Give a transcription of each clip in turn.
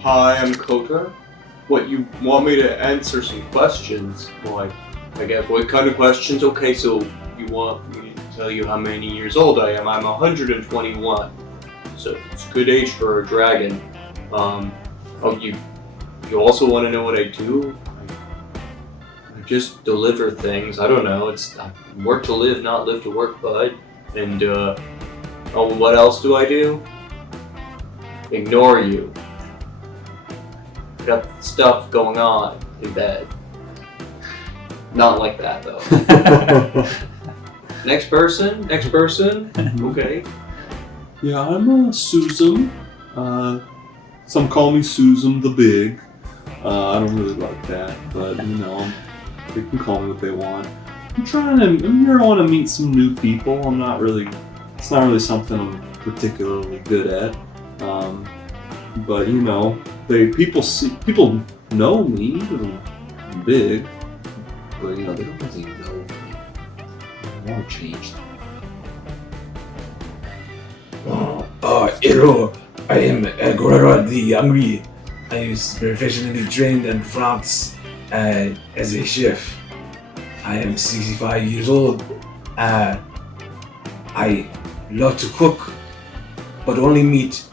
Hi, I'm Kota. What, you want me to answer some questions? Well, I guess, what kind of questions? Okay, so you want me to tell you how many years old I am? I'm 121. So it's a good age for a dragon. You also want to know what I do? I just deliver things. I don't know. It's work to live, not live to work, bud. And, what else do I do? Ignore you. Got stuff going on in bed. Not like that, though. Next person? Okay. Yeah, I'm Susan. Some call me Susan the Big. I don't really like that, but they can call me what they want. I'm here I want to meet some new people. It's not really something I'm particularly good at. But people know me because I'm big, but they don't really know me. I want to change that. Hello, I am Gorod the Hungry. I was professionally trained in France as a chef. I am 65 years old. I love to cook, but only meat.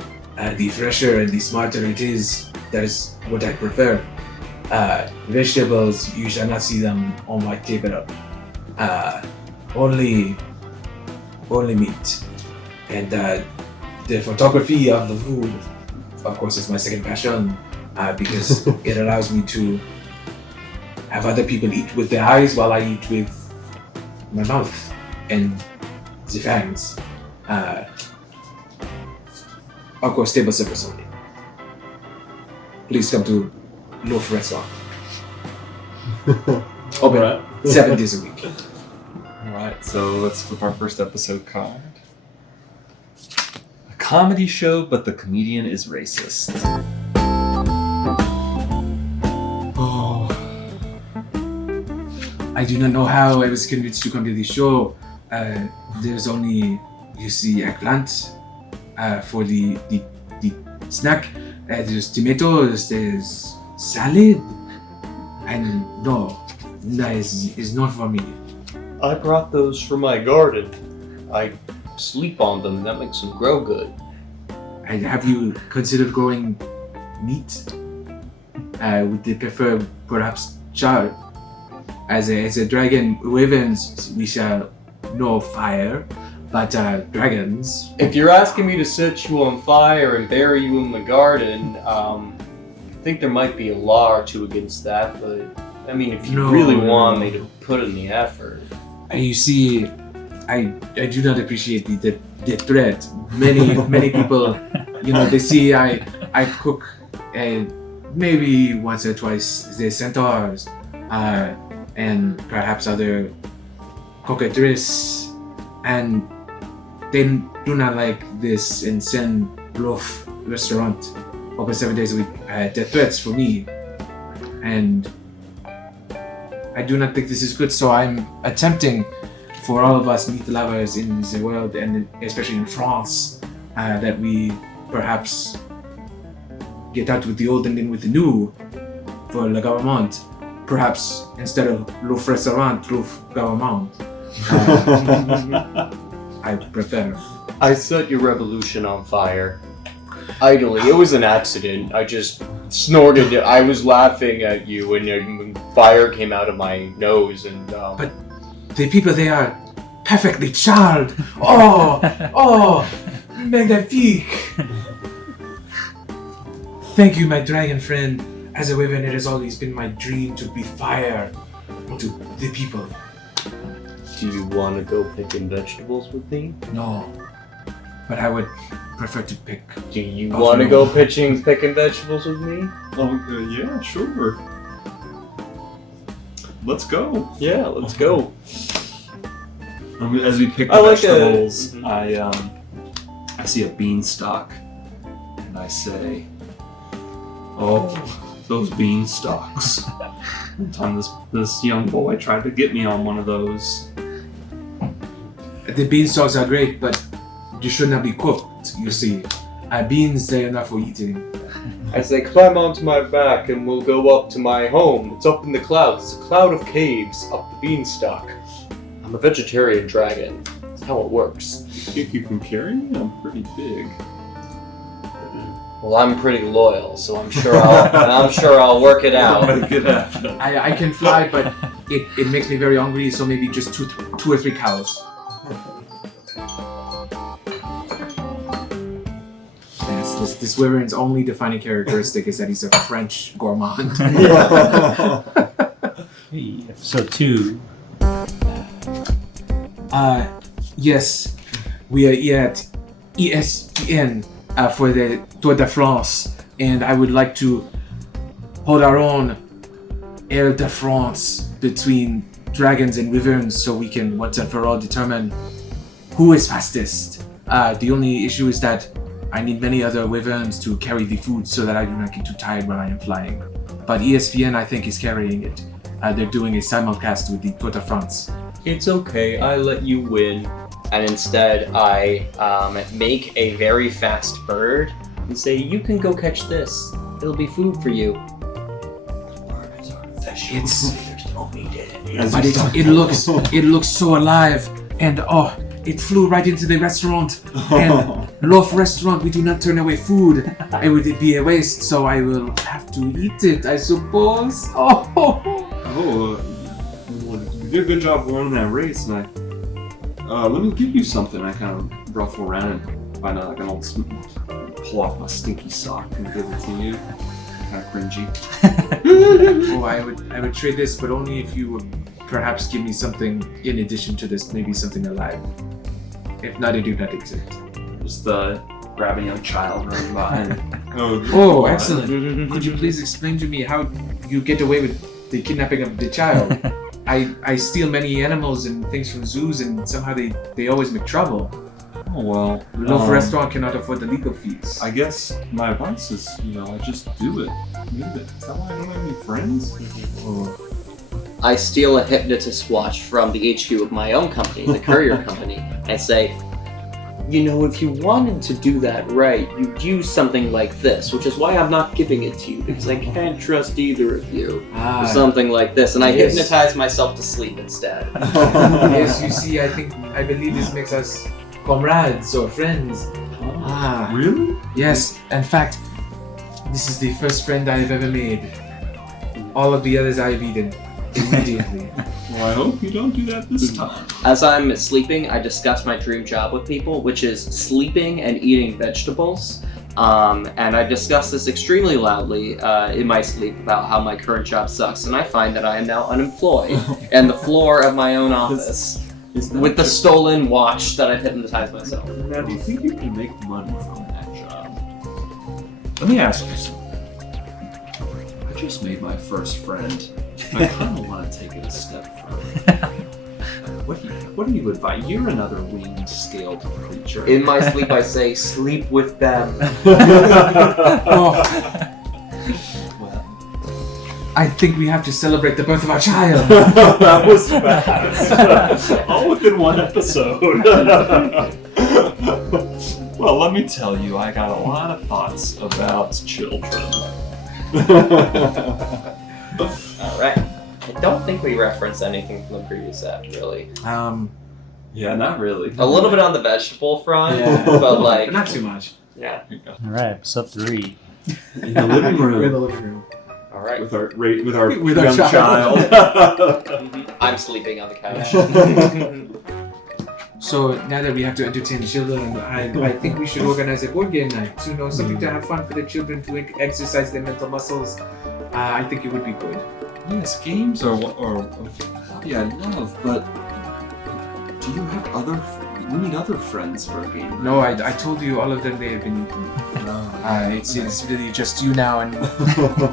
The fresher and the smarter it is, that is what I prefer. Vegetables, you shall not see them on my table. Only meat. And the photography of the food, of course, is my second passion because it allows me to have other people eat with their eyes while I eat with my mouth and the fangs. Of course, table service only. Please come to Loaf Restaurant. Open 7 days a week. Alright, so let's flip our first episode card. A comedy show, but the comedian is racist. Oh. I do not know how I was convinced to come to this show. There's only, you see, eggplant. For the snack, there's tomatoes, there's salad, and no, that is not for me. I brought those from my garden. I sleep on them. That makes them grow good. And have you considered growing meat? Would they prefer perhaps charred? As a dragon ravens, we shall know fire. But dragons... If you're asking me to set you on fire and bury you in the garden, I think there might be a law or two against that, but I mean, if you really want me to put in the effort... And you see, I do not appreciate the threat. Many people, they see I cook maybe once or twice the centaurs and perhaps other cockatrices, and they do not like this and send Loaf Restaurant open 7 days a week. They're threats for me, and I do not think this is good. So I'm attempting for all of us meat lovers in the world, and especially in France, that we perhaps get out with the old and in with the new for le government. Perhaps instead of Loaf Restaurant, Loaf Government. I prefer. I set your revolution on fire. Idly. It was an accident. I just snorted. I was laughing at you and fire came out of my nose and... But the people, they are perfectly charred. Oh, magnifique. Thank you, my dragon friend. As a woman, it has always been my dream to be fire to the people. Do you want to go picking vegetables with me? No, but I would prefer to pick. Do you want to go picking vegetables with me? Yeah, sure. Let's go. Yeah, let's go. As we pick the vegetables, I see a beanstalk, and I say, "Oh, those beanstalks." One time this young boy tried to get me on one of those. The beanstalks are great, but you should not be cooked, you see. Beans, they're not for eating. I say, climb onto my back and we'll go up to my home. It's up in the clouds. It's a cloud of caves up the beanstalk. I'm a vegetarian dragon. That's how it works. You think you can carry me? I'm pretty big. Well, I'm pretty loyal, so I'm sure I'll work it out. Make it happen. I can fly, but it makes me very hungry, so maybe just two or three cows. Yes, this wyvern's only defining characteristic is that he's a French gourmand. So 2. Yes, we are here at ESPN for the Tour de France, and I would like to hold our own Air de France between dragons and wyverns so we can once and for all determine who is fastest. The only issue is that I need many other wyverns to carry the food so that I do not get too tired while I am flying. But ESPN, I think, is carrying it. They're doing a simulcast with the Tour de France. It's okay, I let you win. And instead, I make a very fast bird and say, you can go catch this. It'll be food for you. The bird is artificial. There's no meat in it. But it looks so alive, and it flew right into the restaurant. And Loaf Restaurant, we do not turn away food. It would be a waste, so I will have to eat it, I suppose. Well, you did a good job running that race, and let me give you something. I kind of ruffle around and find out like an old pull off my stinky sock and give it to you. Kind of cringy. I would trade this, but only if you would perhaps give me something in addition to this, maybe something alive. If not, I do not exist. Just grab a young child running by. Oh, excellent. Could you please explain to me how you get away with the kidnapping of the child? I steal many animals and things from zoos, and somehow they always make trouble. Oh, well. Loaf Restaurant cannot afford the legal fees. I guess my advice is, I just do it. Leave it. Is that why I don't have any friends? I steal a hypnotist watch from the HQ of my own company, the courier company. I say, if you wanted to do that right, you'd use something like this, which is why I'm not giving it to you, because I can't trust either of you. Or something like this, and I hypnotize myself to sleep instead. Yes, you see, I believe this makes us comrades or friends. Really? Yes, in fact, this is the first friend I've ever made. All of the others I've eaten immediately. Well, I hope you don't do that this time. As I'm sleeping, I discuss my dream job with people, which is sleeping and eating vegetables. And I discuss this extremely loudly in my sleep about how my current job sucks, and I find that I am now unemployed and the floor of my own office with the stolen watch that I've hypnotized myself. Now, do you think you can make money from that job? Let me ask you something. I just made my first friend. I kind of want to take it a step further. What do you advise? You're another winged, scaled creature. In my sleep, I say, sleep with them. I think we have to celebrate the birth of our child. That was fast. All within one episode. Well, let me tell you, I got a lot of thoughts about children. Alright. I don't think we referenced anything from the previous app, really. Yeah, not really. A little bit on the vegetable front, Yeah. but like... Not too much. Yeah. Alright, episode 3. In the living We're in room. the living room. Alright. With our With our young child. I'm sleeping on the couch. So now that we have to entertain the children, I think we should organize a board game night. So, something to have fun for the children to exercise their mental muscles. I think it would be good. Yes, games are yeah, I love, but do you have we need other friends for a game. No, I told you all of them, they have been eaten. It's really just you now, and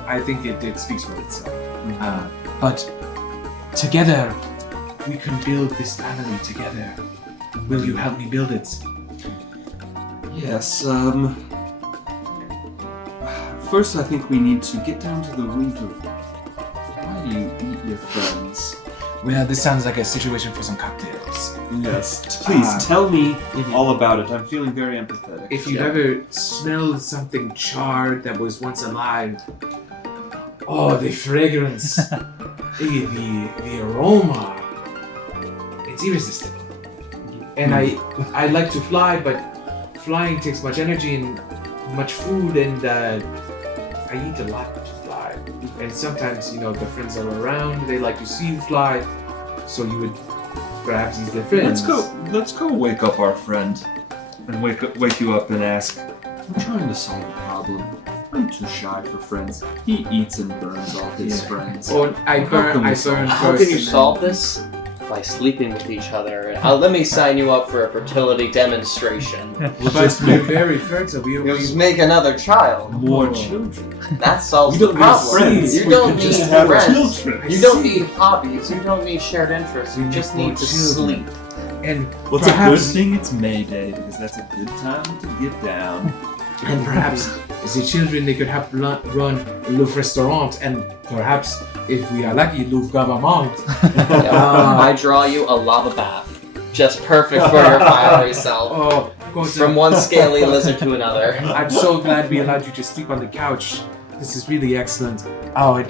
I think it speaks for itself. But together, we can build this family together. Will you help me build it? Yes, first I think we need to get down to the root of why you eat your friends. Well, this sounds like a situation for some cocktails. Yes. Please tell me Mhm. all about it. I'm feeling very empathetic. If you've ever smelled something charred that was once alive, oh, the fragrance, the aroma, it's irresistible. And I like to fly, but flying takes much energy and much food, and I eat a lot to fly. And sometimes, the friends that are around, they like to see you fly, so you would perhaps eat their friends. Let's go wake up our friend. And wake you up and ask, I'm trying to solve a problem. I'm too shy for friends. He eats and burns all his friends. Or I burn first. How can you and then- solve this? By sleeping with each other. Let me sign you up for a fertility demonstration. But we're very fertile. You'll just make another child. More Oh. children. That solves We the don't need problem. friends. You We don't can need just have friends. children. You don't need hobbies. You don't need shared interests. You We just need need to children. sleep. And What's a good perhaps, thing? It's May Day, because that's a good time to get down. and perhaps the children, they could have run a Louvre restaurant, and perhaps if we are lucky, Louvre government. I draw you a lava bath. Just perfect for your fiery self. Oh, God, From one scaly lizard to another. I'm so glad we allowed you to sleep on the couch. This is really excellent. Oh,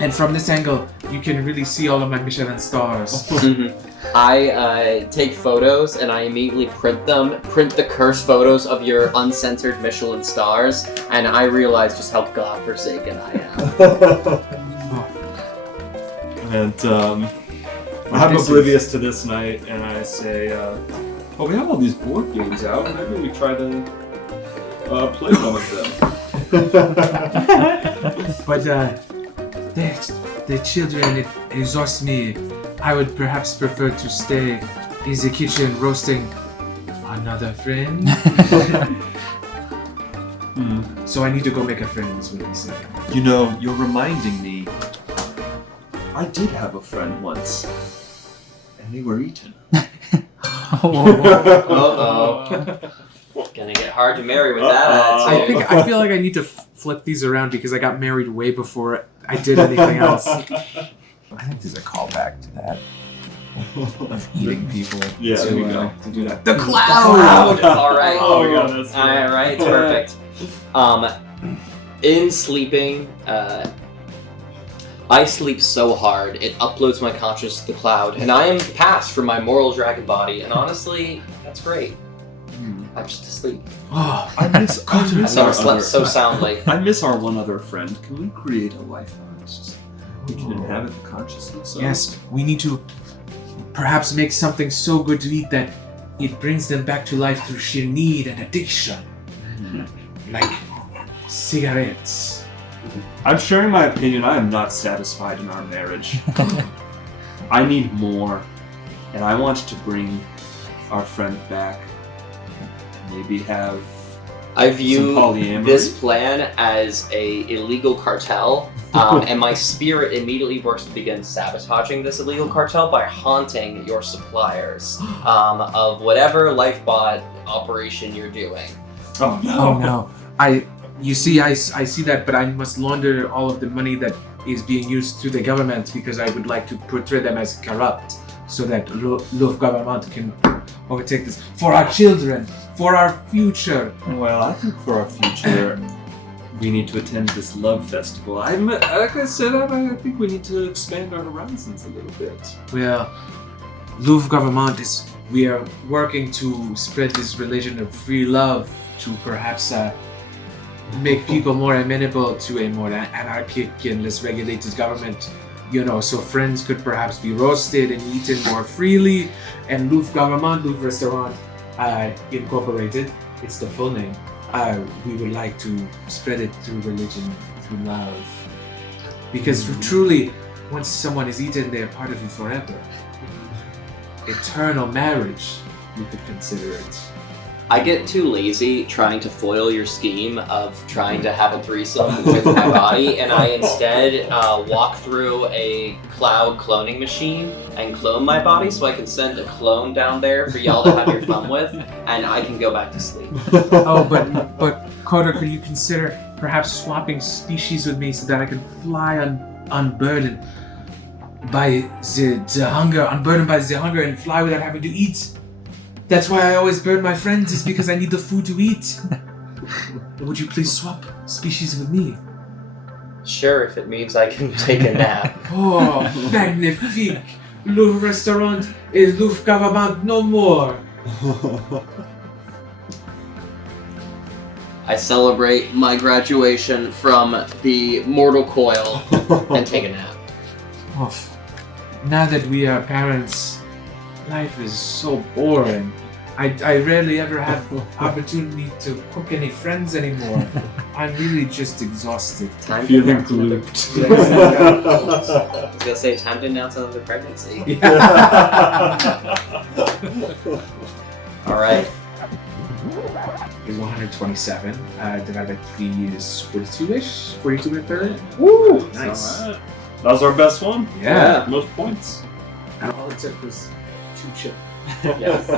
and from this angle, you can really see all of my Michelin stars. I take photos and I immediately print the cursed photos of your uncensored Michelin stars, and I realize just how godforsaken I am. And I'm oblivious to this night, and I say, well, we have all these board games out, and maybe we try to play one of them. But the children, it exhausts me. I would perhaps prefer to stay in the kitchen roasting another friend. So I need to go make a friend, is what I'm saying. You know, you're reminding me. I did have a friend once, and they were eaten. Uh-oh. Gonna get hard to marry with that attitude. I feel like I need to flip these around because I got married way before I did anything else. I think there's a callback to that. Of eating people. Yeah, there we go. To do that. The cloud! Alright. Oh my god, that's Alright, it's perfect. In sleeping, I sleep so hard, it uploads my consciousness to the cloud, and I am passed from my moral dragon body, and honestly, that's great. I'm just asleep. Oh, I miss I've never slept so soundly. I miss our one other friend. Can we create a life artist we can inhabit the consciousness of? yes, we need to perhaps make something so good to eat that it brings them back to life through sheer need and addiction. Like cigarettes. I'm sharing my opinion. I am not satisfied in our marriage. I need more, and I want to bring our friend back. Maybe have I some view polyamory. this plan as a illegal cartel, and my spirit immediately works to begin sabotaging this illegal cartel by haunting your suppliers of whatever lifebot operation you're doing. Oh Oh no. I see that, but I must launder all of the money that is being used through the government because I would like to portray them as corrupt so that Louvre government can overtake this for our children, for our future. Well, I think for our future, we need to attend this love festival. Like I said, I think we need to expand our horizons a little bit. Well, Louvre government we are working to spread this religion of free love to perhaps make people more amenable to a more anarchic and less regulated government. So friends could perhaps be roasted and eaten more freely, and Louvre government, Louvre restaurant, incorporated, it's the full name. We would like to spread it through religion, through love. Because truly, once someone is eaten, they're part of you forever. Eternal marriage, you could consider it. I get too lazy trying to foil your scheme of trying to have a threesome with my body, and I instead walk through a cloud cloning machine and clone my body so I can send a clone down there for y'all to have your fun with, and I can go back to sleep. Oh, but Coder, could you consider perhaps swapping species with me so that I can fly unburdened? by the hunger, unburdened by the hunger, and fly without having to eat. That's why I always burn my friends, is because I need the food to eat. Would you please swap species with me? Sure, if it means I can take a nap. Oh, magnifique! Le restaurant et le gouvernement no more. I celebrate my graduation from the mortal coil and take a nap. Oh, now that we are parents, life is so boring. I rarely ever have opportunity to cook any friends anymore. I'm really just exhausted. Time to Feeling announce another- glooped. I was gonna say, time to announce another pregnancy. All right. Is 127 divided by 3 is 42-ish? 42 and a third? Woo! Nice. Alright. That was our best one. Yeah. Most points. And all it took was 2 chips. Yes.